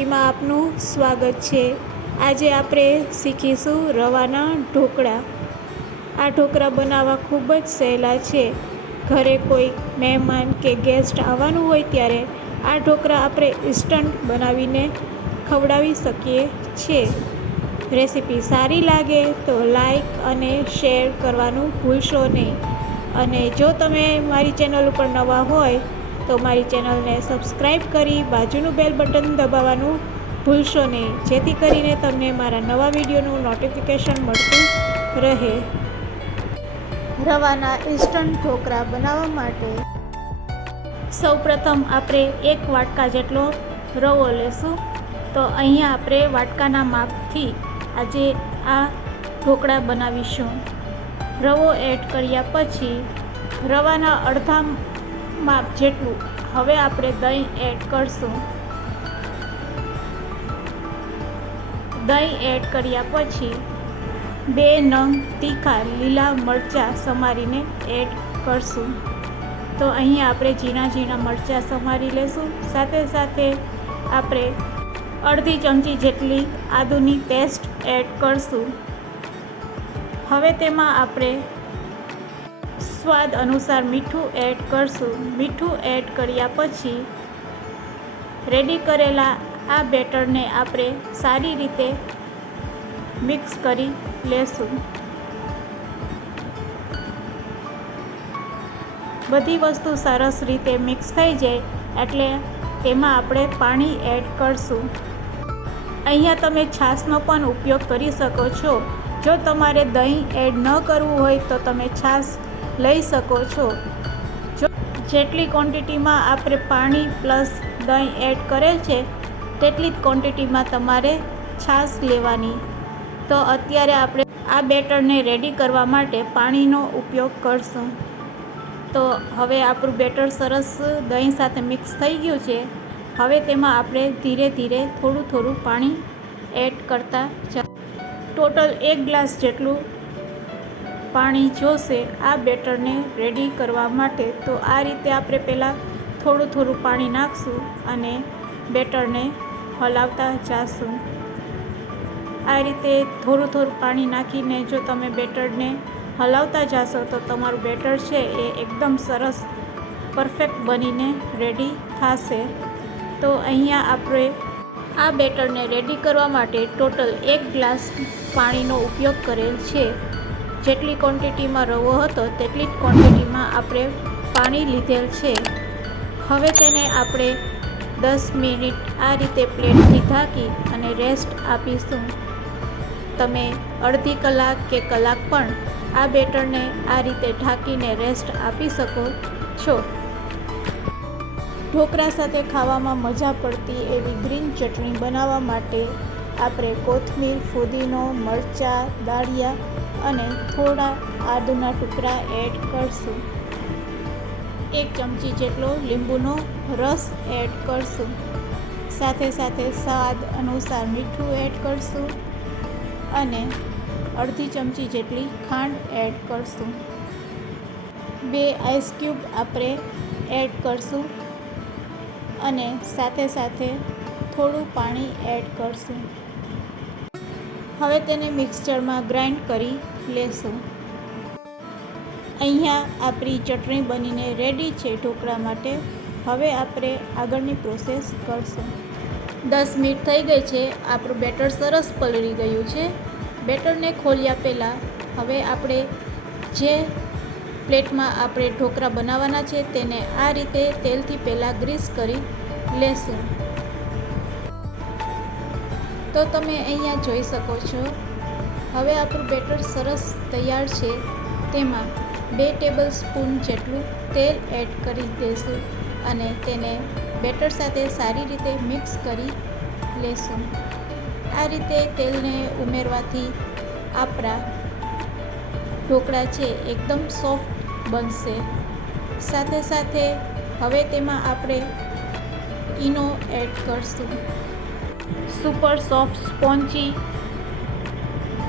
રેસીપીમાં આપનું સ્વાગત છે। આજે આપણે શીખીશું રવાના ઢોકળા। આ ઢોકળા બનાવવા ખૂબ જ સહેલા છે। ઘરે કોઈ મહેમાન કે ગેસ્ટ આવવાનું હોય ત્યારે આ ઢોકળા આપણે ઇન્સ્ટન્ટ બનાવીને ખવડાવી શકીએ છીએ। રેસીપી સારી લાગે તો લાઈક અને શેર કરવાનું ભૂલશો નહીં। અને જો તમે મારી ચેનલ ઉપર નવા હોય તો મારી ચેનલને સબસ્ક્રાઈબ કરી બાજુનું બેલ બટન દબાવવાનું ભૂલશો નહીં, જેથી કરીને તમને મારા નવા વિડીયોનું નોટિફિકેશન મળતું રહે। રવાના ઇન્સ્ટન્ટ ઢોકળા બનાવવા માટે સૌપ્રથમ આપણે 1 વાટકા જેટલો રવો લેશું। તો અહીંયા આપણે વાટકાના માપથી આજે આ ઢોકળા બનાવીશું। રવો એડ કર્યા પછી રવાના અડધા માપ જેટલું હવે આપણે દહીં એડ કરશું। દહીં એડ કર્યા પછી 2 નંગ તીખા લીલા મરચાં સમારીને એડ કરશું। તો અહીંયા આપણે ઝીણા મરચાં સમારી લેશું। સાથે સાથે આપણે અડધી ચમચી જેટલી આદુની પેસ્ટ એડ કરશું। હવે તેમાં આપણે સ્વાદ અનુસાર મીઠું એડ કરશું। મીઠું એડ કર્યા પછી રેડી કરેલા આ બેટરને આપણે સારી રીતે મિક્સ કરી લેશું। બધી વસ્તુ સરસ રીતે મિક્સ થઈ જાય એટલે તેમાં આપણે પાણી એડ કરશું। અહીંયા તમે છાશનો પણ ઉપયોગ કરી શકો છો। જો તમારે દહીં એડ ન કરવું હોય તો તમે છાશ લઈ શકો છો। જેટલી ક્વોન્ટિટીમાં આપણે પાણી પ્લસ દહીં એડ કરેલ છે તેટલી જ ક્વોન્ટિટીમાં તમારે છાશ લેવાની। તો અત્યારે આપણે આ બેટરને રેડી કરવા માટે પાણીનો ઉપયોગ કરશું। તો હવે આપણું બેટર સરસ દહીં સાથે મિક્સ થઈ ગયું છે। હવે તેમાં આપણે ધીરે ધીરે થોડું પાણી એડ કરતા ટોટલ 1 ગ્લાસ જેટલું પાણી જોશે આ બેટરને રેડી કરવા માટે। તો આ રીતે આપણે પહેલાં થોડું પાણી નાખશું અને બેટરને હલાવતા જઈશું। આ રીતે થોડું પાણી નાખીને જો તમે બેટરને હલાવતા જશો તો તમારું બેટર છે એ એકદમ સરસ પરફેક્ટ બનીને રેડી થશે। તો અહીંયા આપણે આ બેટરને રેડી કરવા માટે ટોટલ 1 ગ્લાસ પાણીનો ઉપયોગ કરેલ છે। જેટલી ક્વોન્ટિટીમાં રવો હતો તેટલી જ ક્વોન્ટિટીમાં આપણે પાણી લીધેલ છે। હવે તેને આપણે 10 મિનિટ આ રીતે પ્લેટથી ઢાંકી અને રેસ્ટ આપીશું। તમે અડધી કલાક કે કલાક પણ આ બેટરને આ રીતે ઢાંકીને રેસ્ટ આપી શકો છો। ઢોકળા સાથે ખાવામાં મજા પડતી એવી ગ્રીન ચટણી બનાવવા માટે આપણે કોથમીર, ફુદીનો, મરચાં, દાળિયા અને થોડા આદુના ટુકડા એડ કરશું। 1 ચમચી જેટલો લીંબુનો રસ એડ કરશું। સાથે સાથે સ્વાદ અનુસાર મીઠું એડ કરશું અને અડધી ચમચી જેટલી ખાંડ એડ કરશું। 2 આઈસ ક્યુબ આપણે એડ કરશું અને સાથે સાથે થોડું પાણી એડ કરશું। હવે તેને મિક્સચરમાં ગ્રાઇન્ડ કરી લેશું। અહીંયા આપણી ચટણી બનીને રેડી છે ઢોકળા માટે। હવે આપણે આગળની પ્રોસેસ કરશું। 10 મિનિટ થઈ ગઈ છે। આપણું બેટર સરસ પલળી ગયું છે। બેટરને ખોલ્યા પહેલાં હવે આપણે જે પ્લેટમાં આપણે ઢોકળા બનાવવાના છે તેને આ રીતે તેલથી પહેલાં ગ્રીસ કરી લેશું। તો તમે અહીંયા જોઈ શકો છો હવે આપણું બેટર સરસ તૈયાર છે। તેમાં 2 ટેબલ સ્પૂન જેટલું તેલ એડ કરી દઈશું અને તેને બેટર સાથે સારી રીતે મિક્સ કરી લેશું। આ રીતે તેલને ઉમેરવાથી આપણા ઢોકળા છે એકદમ સોફ્ટ બનશે। સાથે સાથે હવે તેમાં આપણે ઈનો એડ કરશું। સુપર સોફ્ટ સ્પોન્જી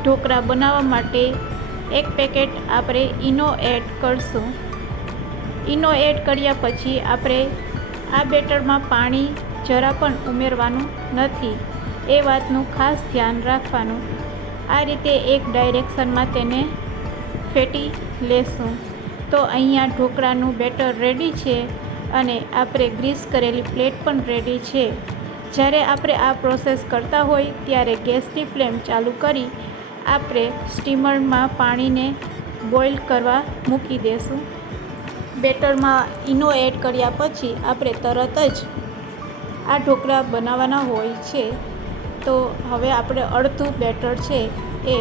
ઢોકળા બનાવવા માટે 1 પેકેટ આપણે ઈનો એડ કરશું। ઈનો એડ કર્યા પછી આપણે આ બેટરમાં પાણી જરા પણ ઉમેરવાનું નથી, એ વાતનું ખાસ ધ્યાન રાખવાનું. આ રીતે એક ડાયરેક્શનમાં તેને ફેટી લેશું. તો અહીંયા ઢોકળાનું બેટર રેડી છે અને આપણે ગ્રીસ કરેલી પ્લેટ પણ રેડી છે. જ્યારે આપણે આ પ્રોસેસ કરતા હોય ત્યારે ગેસની ફ્લેમ ચાલુ કરી આપણે સ્ટીમરમાં પાણીને બોઇલ કરવા મૂકી દેશું. બેટરમાં ઈનો એડ કર્યા પછી આપણે તરત જ આ ઢોકળા બનાવવાના હોય છે. તો હવે આપણે અડધું બેટર છે એ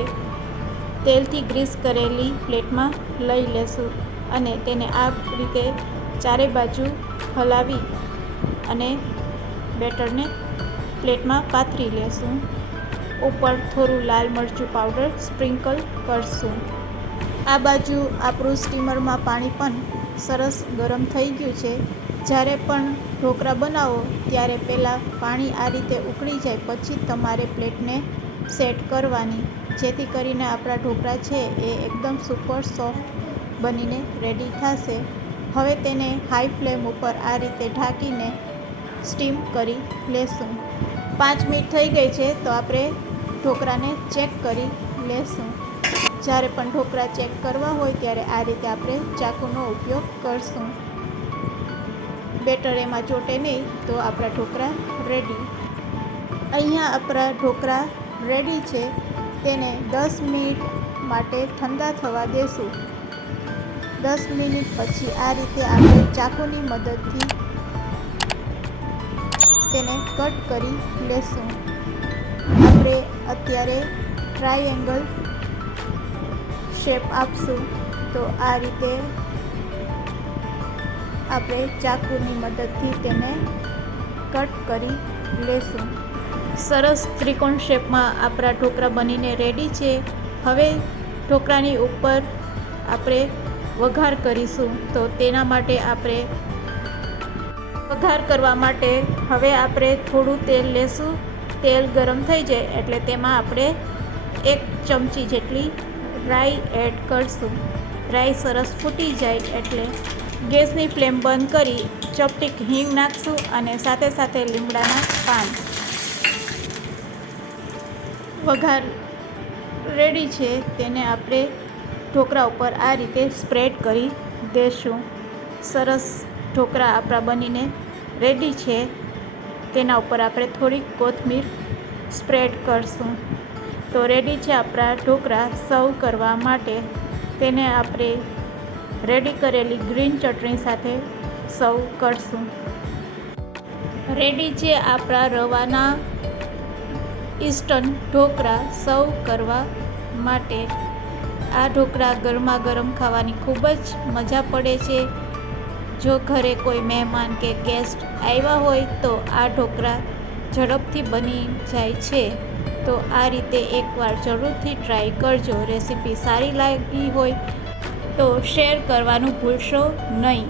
તેલથી ગ્રીસ કરેલી પ્લેટમાં લઈ લેશું અને તેને આ રીતે ચારે બાજુ હલાવી અને બેટરને પ્લેટમાં પાથરી લેશું. ઉપર થોડું લાલ મરચું પાવડર સ્પ્રિંકલ કરશું. આ બાજુ આપણું સ્ટીમરમાં પાણી પણ સરસ ગરમ થઈ ગયું છે. જ્યારે પણ ઢોકળા બનાવો ત્યારે પહેલાં પાણી આ રીતે ઉકળી જાય પછી તમારે પ્લેટને સેટ કરવાની, જેથી કરીને આપણા ઢોકળા છે એ એકદમ સુપર સોફ્ટ બનીને રેડી થશે. હવે તેને હાઈ ફ્લેમ ઉપર આ રીતે ઢાંકીને સ્ટીમ કરી લેશું. 5 મિનિટ થઈ ગઈ છે તો આપણે ઢોકળાને ચેક કરી લેશું. જ્યારે પણ ઢોકળા ચેક કરવા હોય ત્યારે આ રીતે આપણે ચાકુનો ઉપયોગ કરશું. બેટર એમાં ચોટે નહીં તો આપણા ઢોકળા રેડી. અહીંયા આપણા ઢોકળા રેડી છે. તેને 10 મિનિટ માટે ઠંડા થવા દેશું. 10 મિનિટ પછી આ રીતે આપણે ચાકુની મદદથી તેને કટ કરી લેશું. આપણે અત્યારે ટ્રાયેંગલ શેપ આપશું. તો આ રીતે આપણે ચાકુની મદદથી તેને કટ કરી લેશું. સરસ ત્રિકોણ શેપમાં આપણા ઢોકળા બનીને રેડી છે. હવે ઢોકળાની ઉપર આપણે વઘાર કરીશું. તો તેના માટે આપણે વઘાર કરવા માટે હવે આપણે થોડું તેલ લેશું. તેલ ગરમ થઈ જાય એટલે તેમાં આપણે 1 ચમચી જેટલી રાઈ એડ કરશું. રાઈ સરસ ફૂટી જાય એટલે ગેસની ફ્લેમ બંધ કરી ચપટીક હિંગ નાખશું અને સાથે સાથે લીમડાના પાન. વઘાર રેડી છે તેને આપણે ઢોકળા ઉપર આ રીતે સ્પ્રેડ કરી દેશું. સરસ ઢોકળા આપણા બનીને રેડી છે. તેના ઉપર આપણે થોડીક કોથમીર સ્પ્રેડ કરશું. તો રેડી છે આપણા ઢોકળા સર્વ કરવા માટે. તેને આપણે રેડી કરેલી ગ્રીન ચટણી સાથે સર્વ કરશું. રેડી છે આપણા રવાના ઇન્સ્ટન્ટ ઢોકળા સર્વ કરવા માટે. આ ઢોકળા ગરમા ગરમ ખાવાની ખૂબ જ મજા પડે છે. જો ઘરે કોઈ મહેમાન કે ગેસ્ટ આવ્યા હોય તો આ ઢોકળા ઝડપથી બની જાય છે. તો આ રીતે એકવાર જરૂરથી ટ્રાય કરજો. રેસીપી સારી લાગી હોય તો શેર કરવાનું ભૂલશો નહીં.